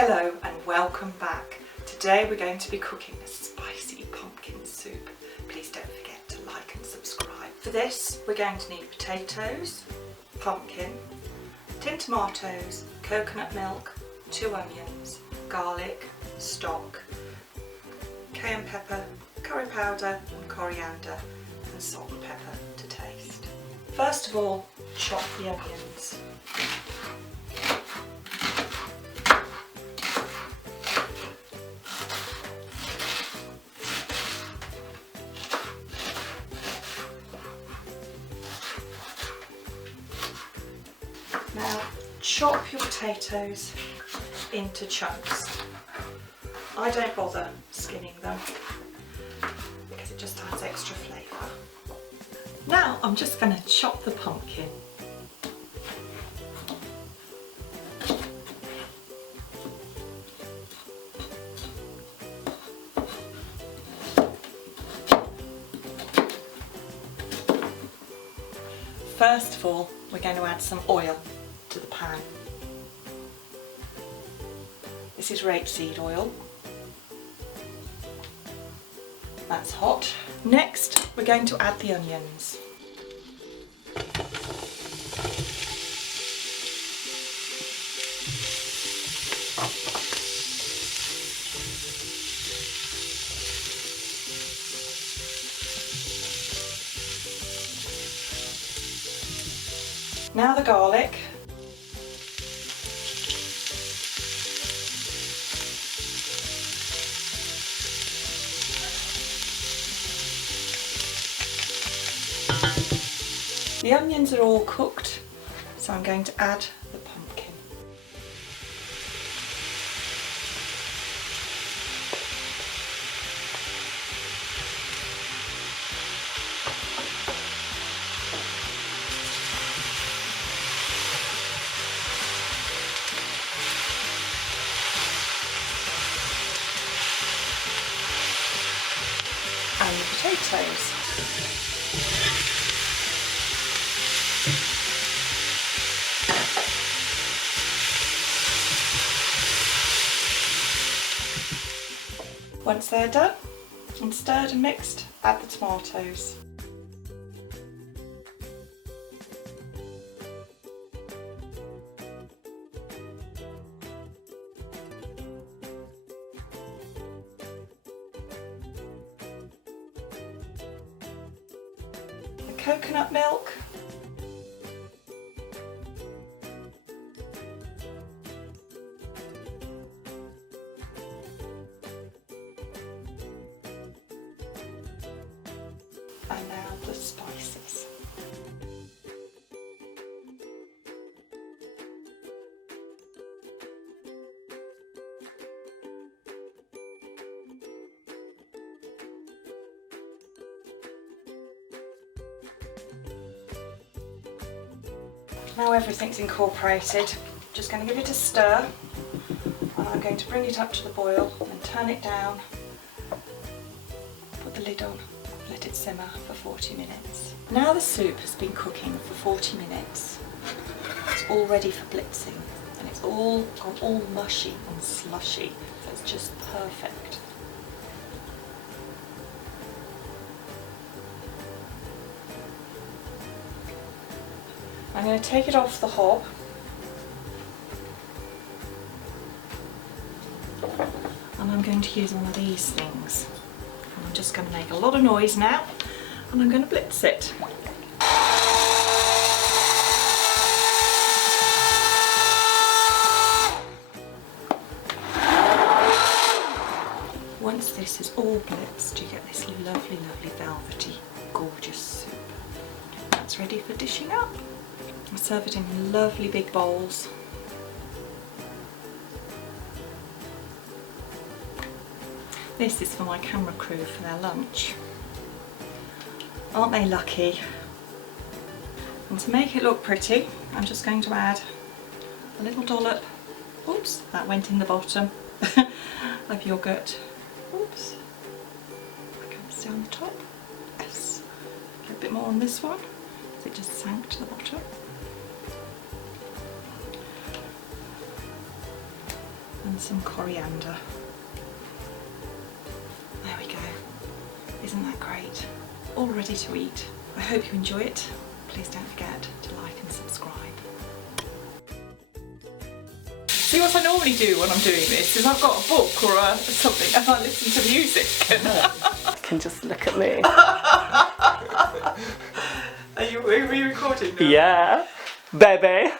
Hello and welcome back. Today we're going to be cooking a spicy pumpkin soup. Please don't forget to like and subscribe. For this we're going to need potatoes, pumpkin, tin tomatoes, coconut milk, 2 onions, garlic, stock, cayenne pepper, curry powder and coriander, and salt and pepper to taste. First of all, chop the onions. Now chop your potatoes into chunks. I don't bother skinning them because it just adds extra flavour. Now I'm just going to chop the pumpkin. First of all, we're going to add some oil to the pan. This is rapeseed oil. That's hot. Next, we're going to add the onions. Now the garlic. The onions are all cooked, so I'm going to add the pumpkin. And the potatoes. Once they're done and stirred and mixed, add the tomatoes. The coconut milk. And now the spices. Now everything's incorporated, just going to give it a stir, and I'm going to bring it up to the boil and turn it down, put the lid on. Let it simmer for 40 minutes. Now the soup has been cooking for 40 minutes. It's all ready for blitzing, and it's all gone all mushy and slushy, so it's just perfect. I'm going to take it off the hob and I'm going to use one of these things. I'm just going to make a lot of noise now and I'm going to blitz it. Once this is all blitzed, you get this lovely, lovely velvety, gorgeous soup. That's ready for dishing up. I serve it in lovely big bowls. This is for my camera crew for their lunch. Aren't they lucky? And to make it look pretty, I'm just going to add a little dollop, oops, that went in the bottom, of yoghurt. Oops, that comes down the top. Yes, a little bit more on this one, as it just sank to the bottom. And and some coriander. There we go. Isn't that great? All ready to eat. I hope you enjoy it. Please don't forget to like and subscribe. See, what I normally do when I'm doing this is I've got a book or something and I listen to music. You can just look at me. Are you recording now? Yeah, baby.